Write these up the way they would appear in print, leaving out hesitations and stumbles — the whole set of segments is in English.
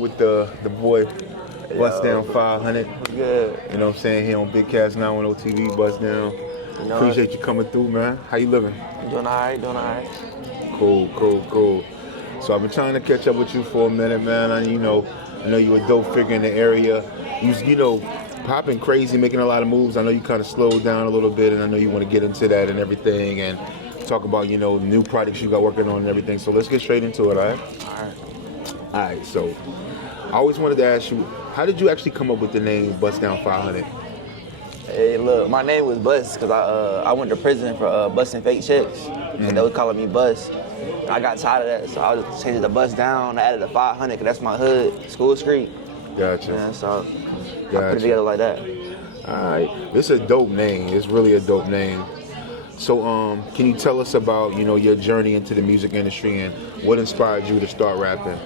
with the boy Bussdown FiveHunnid. Good. You know what I'm saying? Here on Big Cast 910 TV, Bussdown. Appreciate you coming through, man. How you living? Doing all right. Cool. So I've been trying to catch up with you for a minute, man. I know you're a dope figure in the area. You know, popping crazy, making a lot of moves. I know you kind of slowed down a little bit, and I know you want to get into that and everything, and talk about, you know, new projects you got working on and everything. So let's get straight into it, all right? All right, so I always wanted to ask you, how did you actually come up with the name Bussdown FiveHunnid? Hey, look, my name was Bus because I went to prison for busting fake checks. So they was calling me Bus. I got tired of that, so I just changed the Bus down. I added a 500 because that's my hood, School Street. Gotcha. Yeah, so I put it together like that. All right, this is a dope name. It's really a dope name. So, can you tell us about, you know, your journey into the music industry and what inspired you to start rapping?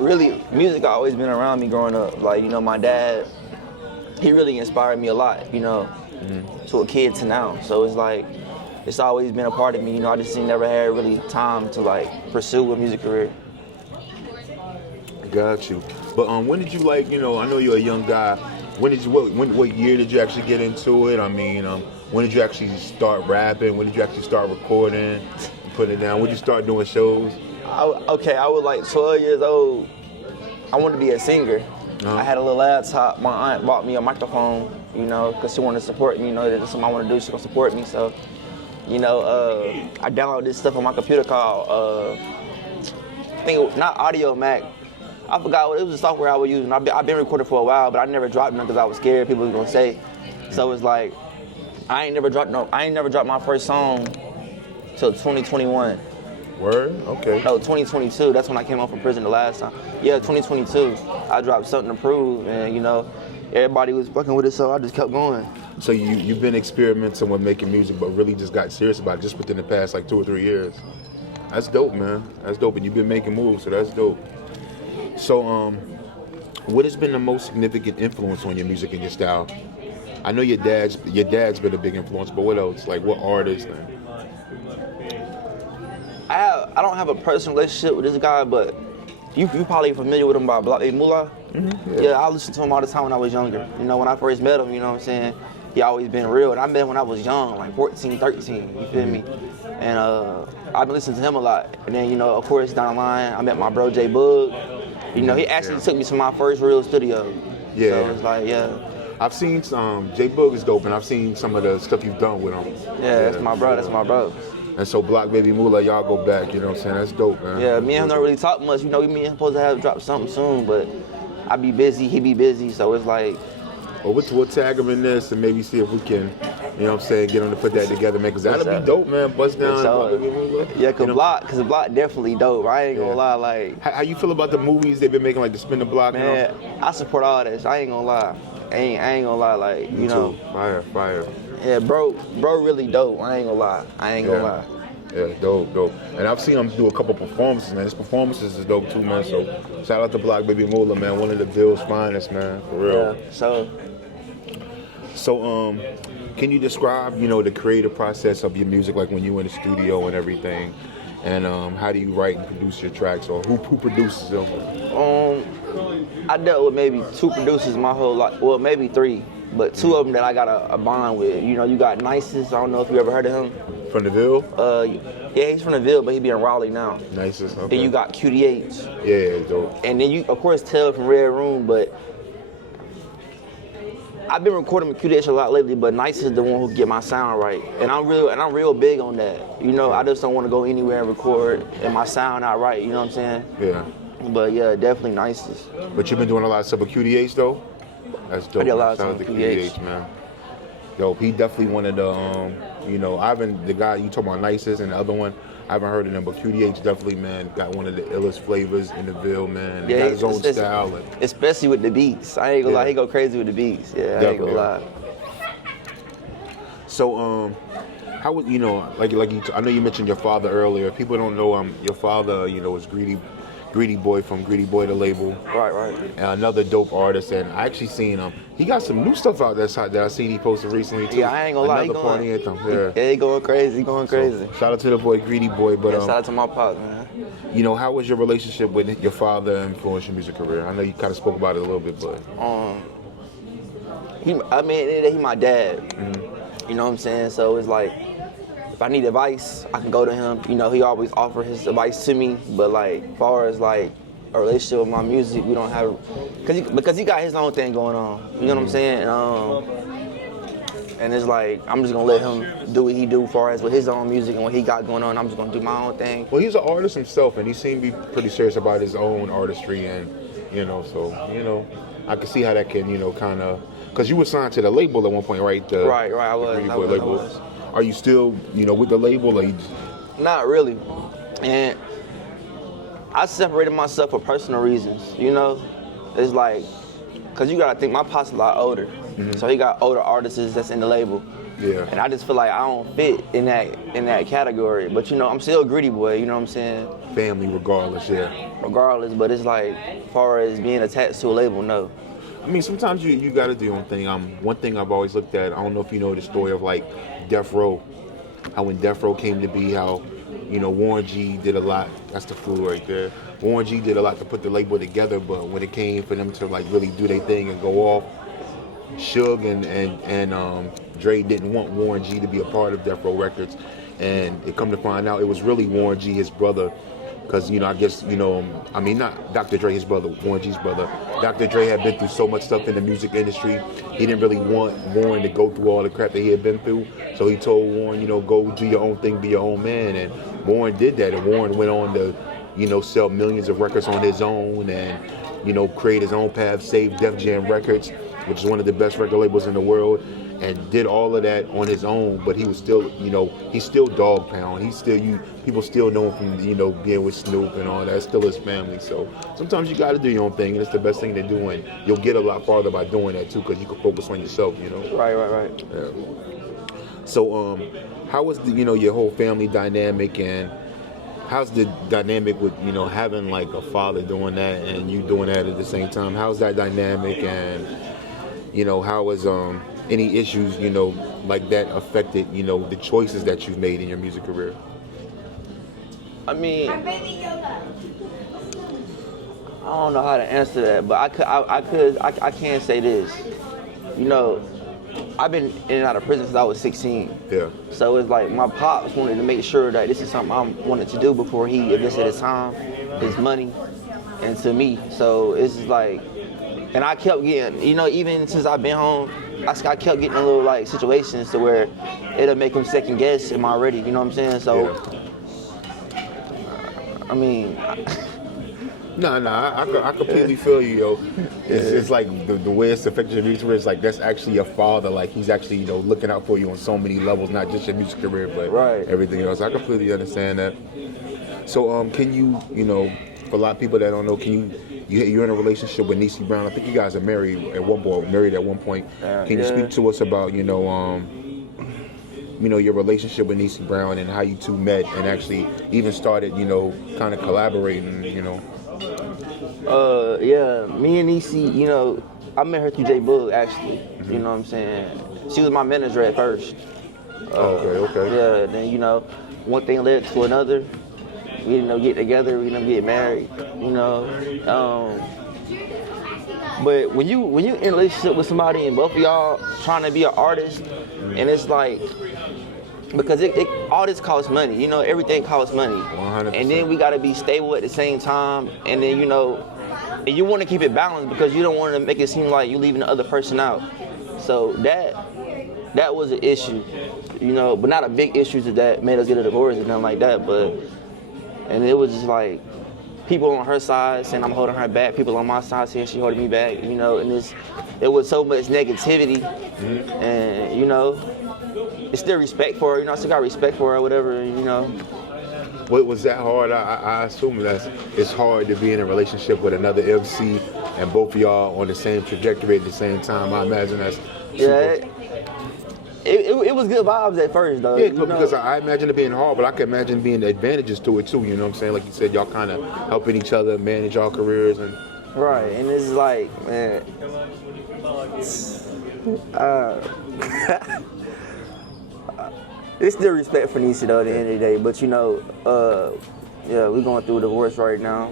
Really, music always been around me growing up. Like, you know, my dad, he really inspired me a lot, you know, to a kid to now. So it's like, it's always been a part of me. You know, I just never had really time to like pursue a music career. Got you. But when did you, like, you know, I know you're a young guy. What year did you actually get into it? I mean, when did you actually start rapping? When did you actually start recording, putting it down? When did you start doing shows? I was like 12 years old. I wanted to be a singer. I had a little laptop. My aunt bought me a microphone, you know, because she wanted to support me. You know, that's something I want to do. She's going to support me. So, you know, I downloaded this stuff on my computer called, I think not Audio Mac. I forgot what it was, the software I was using. I've been recording for a while, but I never dropped none because I was scared people was gonna say. So it's like I ain't never dropped my first song till 2021. Word? Okay. No, 2022. That's when I came home from prison the last time. Yeah, 2022. I dropped Something to Prove, and you know, everybody was fucking with it, so I just kept going. So you've been experimenting with making music, but really just got serious about it just within the past like 2 or 3 years. That's dope, man. That's dope, and you've been making moves, so that's dope. So, what has been the most significant influence on your music and your style? I know your dad's been a big influence, but what else? Like, what artists? I don't have a personal relationship with this guy, but you probably familiar with him by Block Moolah. Yeah, I listened to him all the time when I was younger. You know, when I first met him, you know what I'm saying? He always been real, and I met him when I was young, like 14, 13, you feel me? And I've been listening to him a lot. And then, you know, of course, down the line, I met my bro, J Bug. You know, he actually took me to my first real studio. Yeah. So it's like, yeah. I've seen some, J Bug is dope, and I've seen some of the stuff you've done with him. Yeah, that's my bro. And so Block Baby Moolah, y'all go back, you know what I'm saying? That's dope, man. Yeah, me and him don't really talk much. You know, me and him supposed to have dropped something soon, but I be busy, he be busy, so it's like. Well, we'll tag him in this and maybe see if we can, you know what I'm saying, get him to put that together, man, because that'll be dope, man. Bussdown. Yeah, cause Block definitely dope. I ain't gonna lie, like. How you feel about the movies they've been making, like the Spin the Block? Man, you know? I support all that. I ain't gonna lie. I ain't gonna lie, like, you know. Fire. Yeah, bro really dope. I ain't gonna lie. Yeah, dope. And I've seen him do a couple performances, man. His performances is dope too, man. So shout out to Block Baby Moolah, man. One of the Bill's finest, man, for real. Yeah, So, can you describe, you know, the creative process of your music, like when you're in the studio and everything, and how do you write and produce your tracks, or who produces them? I dealt with maybe 2 producers my whole life, well, maybe 3, but 2 of them that I got a bond with. You know, you got Niecy. I don't know if you ever heard of him. From the Ville? Yeah, he's from the Ville, but he be in Raleigh now. Niecy, okay. Then you got QDH. Yeah, dope. And then you, of course, Tell from Red Room, but I've been recording with QDH a lot lately, but Niecy is the one who get my sound right, and I'm real big on that. You know, I just don't want to go anywhere and record and my sound not right. You know what I'm saying? Yeah. But yeah, definitely Niecy. But you've been doing a lot of stuff with QDH though. That's dope. I did a lot of stuff stuff with with QDH, man. Dope. He definitely one of the, you know, the guy you talking about Niecy and the other one. I haven't heard of him, but QDH definitely, man, got one of the illest flavors in the Ville, man. He got his own style. Especially with the beats. I ain't gonna lie, he go crazy with the beats. Yeah, I ain't gonna lie. So, how would, you know, like I know you mentioned your father earlier. People don't know your father, you know, was greedy Greedy Boy from Greedy Boy the label. Right. And another dope artist, and I actually seen him. He got some new stuff out that's hot that I seen he posted recently too. Yeah, I ain't gonna lie, he Another party anthem. Yeah, he going crazy. He going crazy. So, shout out to the boy Greedy Boy, but shout out to my pops, man. you know, how was your relationship with your father influenced your music career? I know you kind of spoke about it a little bit, but he my dad. You know what I'm saying? So it's like, if I need advice, I can go to him. You know, he always offer his advice to me. But like, as far as like a relationship with my music, we don't have, because he got his own thing going on. You know what I'm saying? And it's like, I'm just gonna let him do what he do as far as with his own music and what he got going on. I'm just gonna do my own thing. Well, he's an artist himself, and he seemed to be pretty serious about his own artistry, and so I can see how that can, kind of, because you were signed to the label at one point, right? Right. I was. Greedy Boy label. Are you still, with the label, or you just... Not really. And I separated myself for personal reasons, It's like, because you got to think, my pop's a lot older. So he got older artists that's in the label. Yeah. And I just feel like I don't fit in that category. But, I'm still a Greedy Boy, you know what I'm saying? Family regardless, yeah. Regardless, but it's like, as far as being attached to a label, no. I mean, sometimes you got to do your own thing. One thing I've always looked at, I don't know if you know the story of like Death Row, how when Death Row came to be, how, Warren G did a lot. That's the flu right there. Warren G did a lot to put the label together, but when it came for them to like really do their thing and go off, Suge and Dre didn't want Warren G to be a part of Death Row Records, and it come to find out it was really Warren G, his brother, because I guess not Dr. Dre, his brother, Warren G's brother. Dr. Dre had been through so much stuff in the music industry. He didn't really want Warren to go through all the crap that he had been through, so he told Warren, go do your own thing, be your own man, and Warren did that, and Warren went on to sell millions of records on his own, and create his own path, save Def Jam Records, which is one of the best record labels in the world, and did all of that on his own. But he was still, he's still Dog Pound. People still know him from, being with Snoop and all that. It's still his family. So sometimes you got to do your own thing, and it's the best thing to do, and you'll get a lot farther by doing that too, because you can focus on yourself. Right. Yeah. So, how was your whole family dynamic, and how's the dynamic with having like a father doing that and you doing that at the same time? How's that dynamic, and how was any issues like that affected the choices that you've made in your music career? I mean, I don't know how to answer that, but I can say this. I've been in and out of prison since I was 16. Yeah. So it's like my pops wanted to make sure that this is something I wanted to do before he invested his time, his money, into me. So it's like, and I kept getting, even since I've been home, I kept getting in little like situations to where it'll make him second guess, am I ready? You know what I'm saying? So, I mean. I completely feel you, yo. It's like the way it's affected your music career. It's like that's actually your father. Like he's actually looking out for you on so many levels, not just your music career, but everything else. I completely understand that. So can you, for a lot of people that don't know, you're in a relationship with Niecy Brown. I think you guys are married at one point. Can you speak to us about your relationship with Niecy Brown and how you two met and actually even started kind of collaborating? Me and Niecy, I met her through J Bug actually. You know what I'm saying? She was my manager at first. Okay. Yeah, then one thing led to another. We get together, we get married, But when you in a relationship with somebody and both of y'all trying to be an artist, and it's like, because it all this costs money, everything costs money. 100%. And then we gotta be stable at the same time, and then and you want to keep it balanced because you don't want to make it seem like you're leaving the other person out. So that was an issue, but not a big issue that made us get a divorce and nothing like that. And it was just like people on her side saying I'm holding her back, people on my side saying she holding me back, and it was so much negativity, and it's still respect for her, I still got respect for her, whatever, What was that hard? I assume it's hard to be in a relationship with another MC and both of y'all on the same trajectory at the same time. I imagine that's super. It was good vibes at first, though. Yeah, because I imagine it being hard, but I can imagine being advantages to it too. You know what I'm saying? Like you said, y'all kind of helping each other manage y'all careers and. Right, and it's like, man. It's still respect for Niecy though at the end of the day, but yeah, we're going through a divorce right now.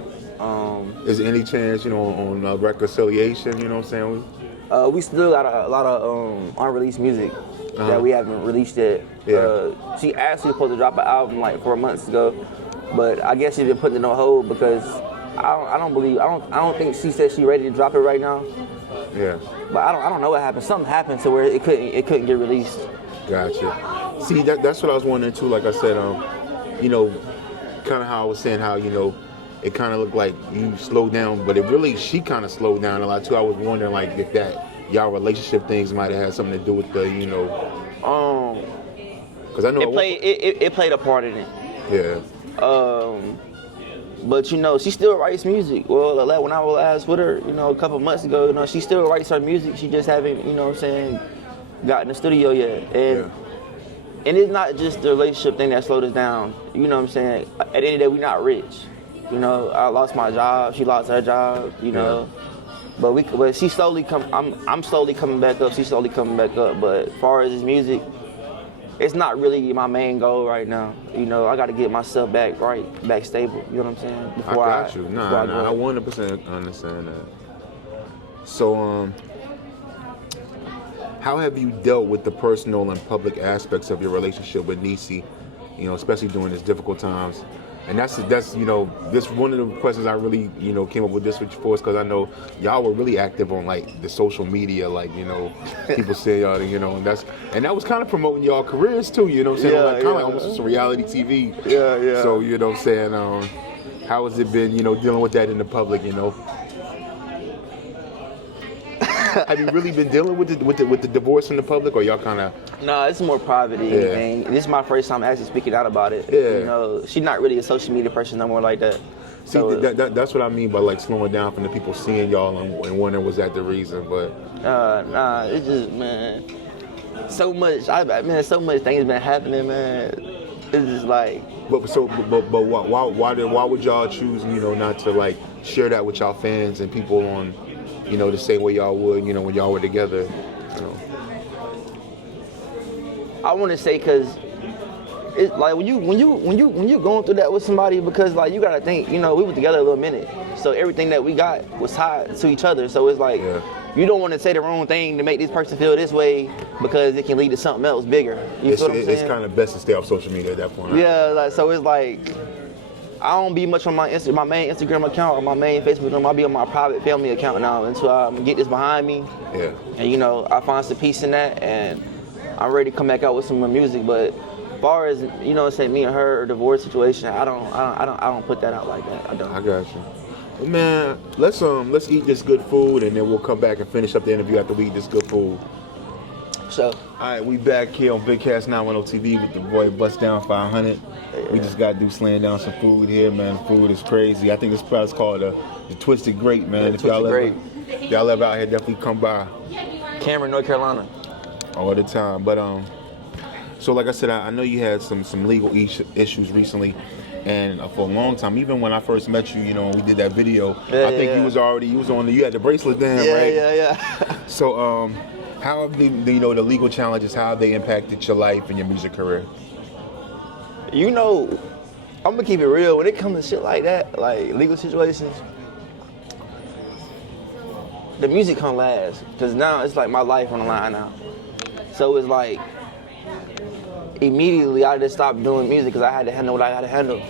Is there any chance, on reconciliation? You know what I'm saying? We still got a lot of unreleased music that we haven't released yet. Yeah. She actually was supposed to drop an album like 4 months ago, but I guess she's been putting it on hold because I don't think she said she's ready to drop it right now. Yeah. But I don't know what happened. Something happened to where it couldn't get released. Gotcha. See, that's what I was wondering too. Like I said, kind of how I was saying how it kind of looked like you slowed down, but she kind of slowed down a lot too. I was wondering like if that y'all relationship things might have had something to do with the because I know it played a part in it. Yeah. But she still writes music. Well, when I was last with her, a couple months ago, she still writes her music. She just haven't, got in the studio yet. And it's not just the relationship thing that slowed us down. You know what I'm saying? At the end of the day, we're not rich. I lost my job. She lost her job. Yeah. But she slowly I'm slowly coming back up. She's slowly coming back up. But as far as this music, it's not really my main goal right now. I got to get myself back stable. You know what I'm saying? Before I got you. Nah, I 100% understand that. So, how have you dealt with the personal and public aspects of your relationship with Niecy? Especially during these difficult times. And that's this one of the questions I really came up with this for us because I know y'all were really active on like the social media, like people say y'all, and that was kind of promoting y'all careers too. You know what I'm saying? Kind of like almost some reality TV. Yeah. So you know what I'm saying? How has it been? Dealing with that in the public? Have you really been dealing with the divorce in the public, or y'all kind of? No, it's more private than anything. This is my first time actually speaking out about it. Yeah. She's not really a social media person no more like that. See, so, that's what I mean by like slowing down from the people seeing y'all and wondering was that the reason, but. Nah, it's just so much. So much things been happening, man. It's just like. But why would y'all choose not to like share that with y'all fans and people on the same way y'all would when y'all were together? I want to say because it's like when you going through that with somebody, because like you gotta think we were together a little minute, so everything that we got was tied to each other. So it's like you don't want to say the wrong thing to make this person feel this way because it can lead to something else bigger. You feel what I'm saying? It's kind of best to stay off social media at that point. Yeah, like so it's like I don't be much on my main Instagram account or my main Facebook account. I'll be on my private family account now until I get this behind me. Yeah. And I find some peace in that, and I'm ready to come back out with some more music. But as far as say me and her divorce situation, I don't put that out like that. I don't. I got you. Well, man, let's eat this good food, and then we'll come back and finish up the interview after we eat this good food. So. All right, we back here on Big Cast 910 TV with the boy Bussdown FiveHunnid. Yeah. We just got to do slaying down some food here, man. Food is crazy. I think this spot is called the Twisted Grape, man. Yeah, if y'all ever out here, definitely come by. Cameron, North Carolina. All the time. But so like I said, I know you had some legal issues recently, and for a long time, even when I first met you, and we did that video, I think you had the bracelet then, right? Yeah. So how have the legal challenges, how have they impacted your life and your music career? I'm gonna keep it real. When it comes to shit like that, like legal situations, the music come last. Because now it's like my life on the line now. So it's like, immediately I just stopped doing music because I had to handle what I had to handle,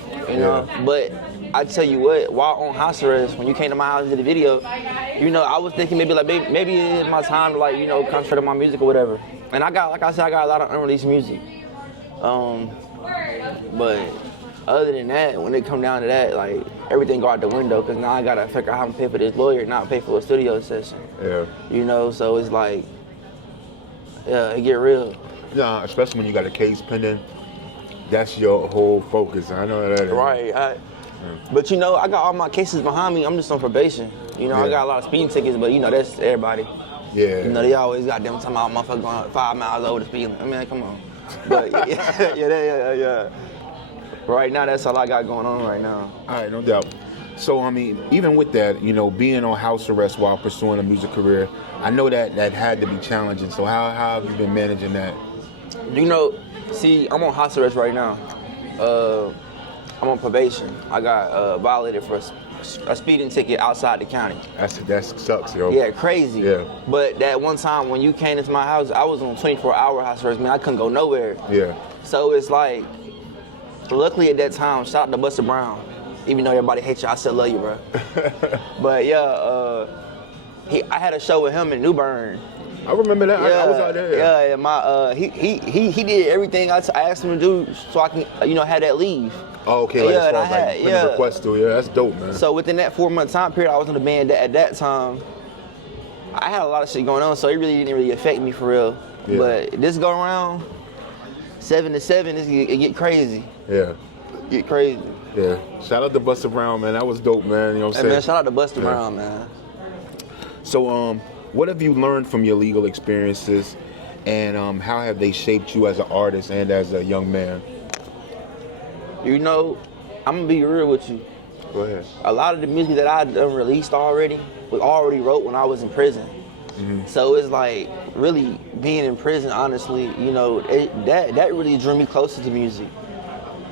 But I tell you what, while on house arrest, when you came to my house and did the video, I was thinking maybe it's my time to concentrate on my music or whatever. And I got a lot of unreleased music. But other than that, when it come down to that, like everything go out the window because now I gotta figure out how to pay for this lawyer, not pay for a studio session. Yeah. So it's like, it get real. Yeah, especially when you got a case pending. That's your whole focus. I know that. Right. But I got all my cases behind me. I'm just on probation. I got a lot of speeding tickets, but that's everybody. Yeah. You know, they always got them talking about motherfucker going 5 miles over the speed limit. I mean, come on. But yeah. Right now, that's all I got going on right now. All right, no doubt. So, I mean, even with that, you know, being on house arrest while pursuing a music career, I know that had to be challenging. So how have you been managing that? You know, see, I'm on house arrest right now. I'm on probation. I got violated for a speeding ticket outside the county. That sucks, yo. Yeah, crazy. Yeah. But that one time when you came into my house, I was on 24-hour house arrest. Man, I couldn't go nowhere. Yeah. So it's like, luckily at that time, shout out to Bussdown Brown. Even though everybody hates you, I still love you, bro. But yeah, I had a show with him in New Bern. I remember that. I was out there. Yeah, he did everything I asked him to do so I can, you know, have that leave. Oh, okay. Like, yeah, as far as like putting requests to, yeah, that's dope, man. So within that 4-month time period, I was in the band. At that time, I had a lot of shit going on, so it really didn't affect me for real. Yeah. But this go around, 7 to 7, it get crazy. Yeah. Get crazy. Yeah. Shout out to Bussdown Brown, man. That was dope, man. You know what I'm saying? Man, shout out to Bussdown Brown, man. So, what have you learned from your legal experiences, and how have they shaped you as an artist and as a young man? You know, I'm gonna be real with you. Go ahead. A lot of the music that I done released already was already wrote when I was in prison. Mm-hmm. So it's like really being in prison, honestly, you know, that really drew me closer to music.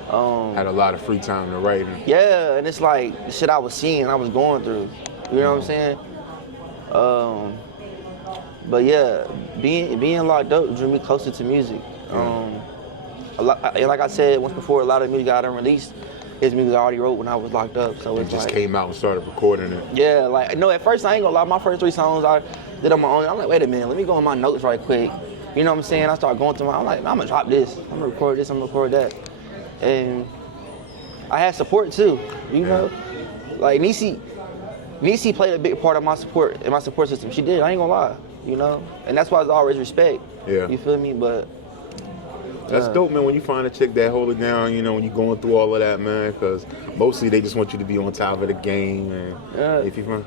Had a lot of free time to write. Yeah, and it's like the shit I was seeing, I was going through. You know what I'm saying? But yeah, being locked up drew me closer to music. And like I said once before, a lot of music I done released is music I already wrote when I was locked up. So it just like, came out and started recording it. Yeah, like no, at first I ain't gonna lie, my first 3 songs I did on my own. I'm like, wait a minute, let me go on my notes right quick. You know what I'm saying? I start going through I'm like, I'm gonna drop this, I'm gonna record this, I'm gonna record that. And I had support too, you know? Like Niecy played a big part of my support in my support system. She did, I ain't gonna lie, you know? And that's why it's always respect. Yeah. You feel me? But that's dope, man, when you find a chick that hold it down, you know, when you're going through all of that, man, because mostly they just want you to be on top of the game. And if you find...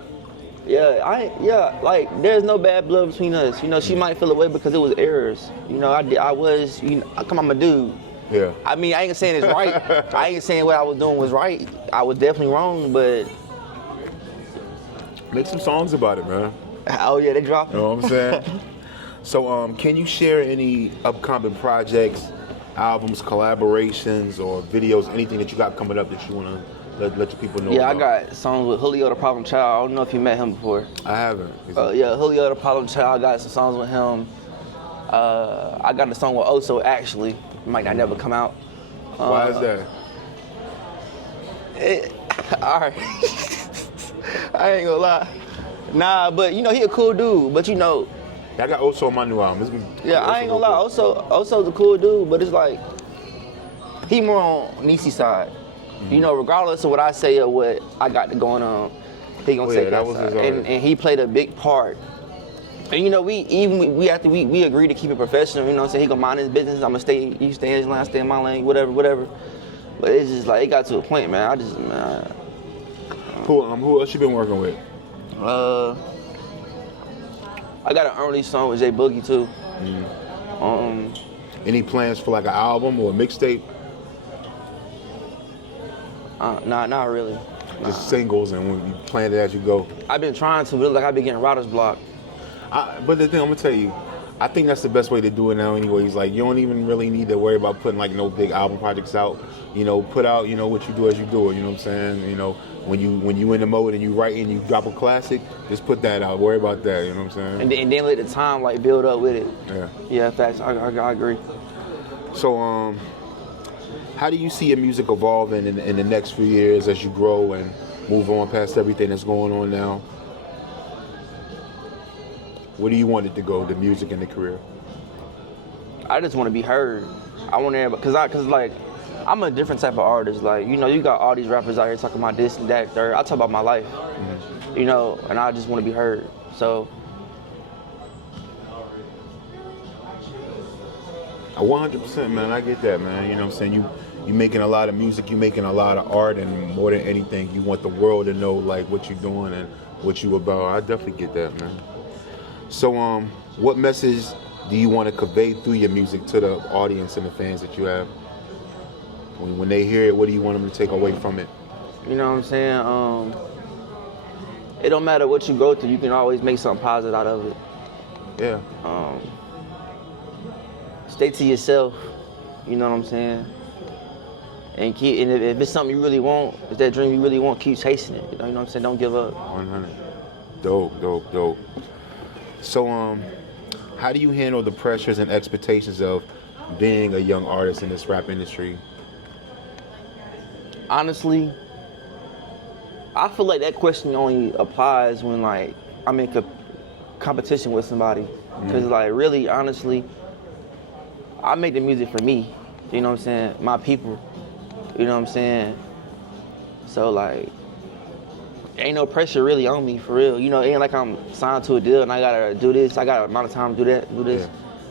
like there's no bad blood between us. You know, she might feel away because it was errors. You know, I was, you know, come on, I'm a dude. Yeah. I mean, I ain't saying it's right. I ain't saying what I was doing was right. I was definitely wrong, but make some songs about it, man. Oh yeah, they dropped. You know what I'm saying? So, can you share any upcoming projects, albums, collaborations, or videos, anything that you got coming up that you want to let your people know about? I got songs with Julio the Problem Child. I don't know if you met him before. I haven't. Julio the Problem Child. I got some songs with him. I got a song with Oso, actually. It might not never come out. Why is that? All right. I ain't gonna lie. Nah, but you know, he a cool dude, but you know, I got Oso on my new album. I ain't gonna lie. Oso's a cool dude, but it's like he more on Niecy's side. Mm-hmm. You know, regardless of what I say or what I got going on, he gonna say that side. And he played a big part. And you know, we agreed to keep it professional. You know what I'm saying? He gonna mind his business. I'm gonna stay. You stay in his lane, stay in my lane, whatever. But it's just like it got to a point, man. Who else you been working with? I got an early song with J Boogie too. Any plans for like an album or a mixtape? Nah, not really. Just singles, and when you plan it as you go. I've been trying to, but like I've been getting writer's block. But the thing I'm gonna tell you, I think that's the best way to do it now. Anyways, like you don't even really need to worry about putting like no big album projects out. You know, put out what you do as you do it. You know what I'm saying? You know, when you in the mode and you write and you drop a classic, just put that out. Worry about that. You know what I'm saying? And then let the time like build up with it. Yeah. Yeah, facts. I agree. So how do you see your music evolving in the next few years as you grow and move on past everything that's going on now? Where do you want it to go, the music and the career? I just want to be heard. I want everybody, cause like, I'm a different type of artist. Like, you know, you got all these rappers out here talking about this and that, third. I talk about my life, you know, and I just want to be heard. So. 100%, man. I get that, man. You know what I'm saying? You making a lot of music, you making a lot of art, and more than anything, you want the world to know like what you're doing and what you about. I definitely get that, man. So, what message do you want to convey through your music to the audience and the fans that you have? When they hear it, what do you want them to take away from it? You know what I'm saying? It don't matter what you go through, you can always make something positive out of it. Yeah. Stay to yourself, you know what I'm saying? And if it's something you really want, if that dream you really want, keep chasing it. You know what I'm saying? Don't give up. 100. Dope. So, how do you handle the pressures and expectations of being a young artist in this rap industry? Honestly, I feel like that question only applies when like I'm in competition with somebody. Because like really, honestly, I make the music for me. You know what I'm saying? My people. You know what I'm saying? So like, ain't no pressure really on me for real. You know, it ain't like I'm signed to a deal and I gotta do this. I got an amount of time to do this. Yeah.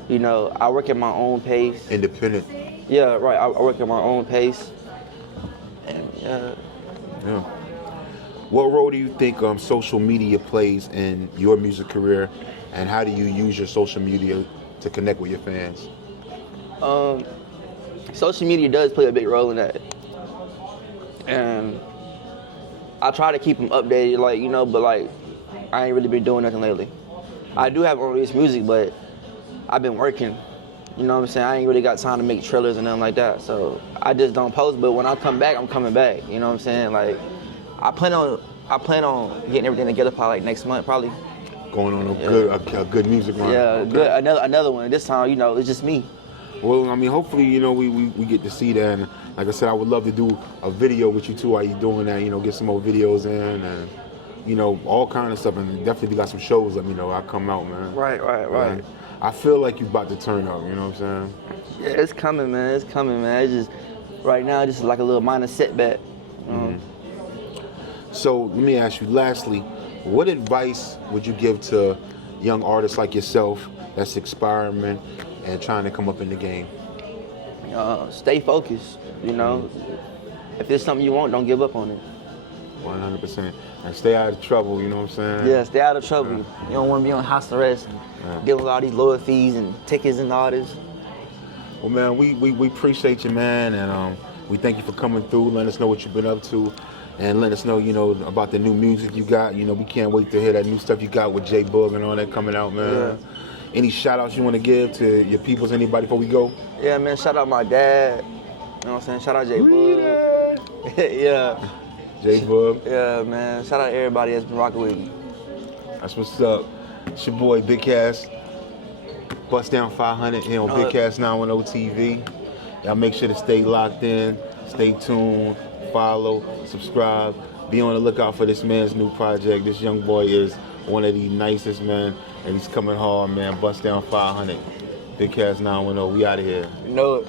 You know, I work at my own pace. Independent. Yeah, right. I work at my own pace. And Yeah. What role do you think social media plays in your music career, and how do you use your social media to connect with your fans? Social media does play a big role in that. And I try to keep them updated, like, you know, but like, I ain't really been doing nothing lately. I do have unreleased music, but I've been working. You know what I'm saying? I ain't really got time to make trailers and nothing like that. So I just don't post, but when I come back, I'm coming back. You know what I'm saying? Like, I plan on getting everything together probably like next month, probably. Going on a good music run. Yeah, Okay. good. Another one. This time, you know, it's just me. Well, I mean, hopefully, you know, we get to see that. And like I said, I would love to do a video with you too while you're doing that. You know, get some more videos in and, you know, all kind of stuff. And definitely got some shows, let me know. I'll come out, man. Right. And I feel like you're about to turn up, you know what I'm saying? Yeah, it's coming, man. It's just, right now, just like a little minor setback. So let me ask you, lastly, what advice would you give to young artists like yourself that's experiment and trying to come up in the game? Stay focused, you know. If there's something you want, don't give up on it. 100%. And stay out of trouble, you know what I'm saying? Yeah, stay out of trouble. You don't want to be on house arrest and deal with all these lawyer fees and tickets and all this. Well, man, we appreciate you, man, and we thank you for coming through, letting us know what you've been up to, and letting us know, you know, about the new music you got. You know, we can't wait to hear that new stuff you got with J Boog and all that coming out, man. Yeah. Any shout outs you want to give to your peoples, anybody, before we go? Yeah, man, shout out my dad. You know what I'm saying? Shout out J Boog. Yeah. J Boog. Yeah, man. Shout out everybody that's been rocking with me. That's what's up. It's your boy, Big Cass. Bussdown FiveHunnid here on Big Cass 910 TV. Y'all make sure to stay locked in, stay tuned, follow, subscribe. Be on the lookout for this man's new project. This young boy is one of the nicest men, and he's coming hard, man. Bussdown FiveHunnid. Big Cass 910. We out of here. You know it.